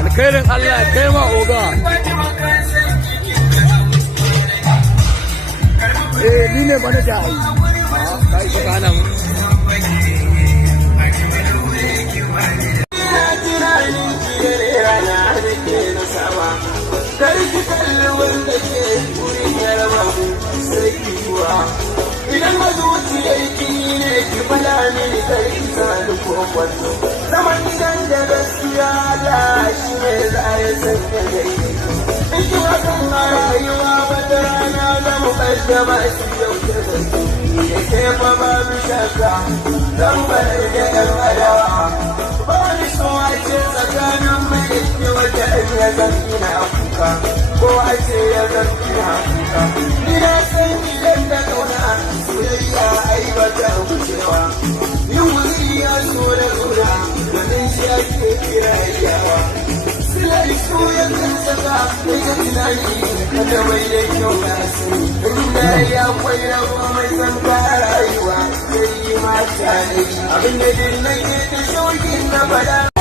alkhairin Allah kai ma oga ni ne manaja kai ka kana mu idan mazuci da yake ne ki fada mini kai isa da kokwanto zaman gidan da gaskiya Allah shi ne za ya sanya gari in ki wasan a rayuwa wata rana za mu kaddama shi yau da gaske ya ke fa babu shakka zan bar da yan adawa ba ni so a ce tsakanin mai ke wata ya zan ina kuka ko a ce ya zan ina kuka ni na san gidan da kauna soyayya aibata gujewa yin wuri ya so da zura domin shi ake kira yawa silai so ya kan saka da ya tunani kada mai da kyau na sani inda ya kwai rabu mai san rayuwa ya yi mata ne abin da dinnan ke ta shaukin na fada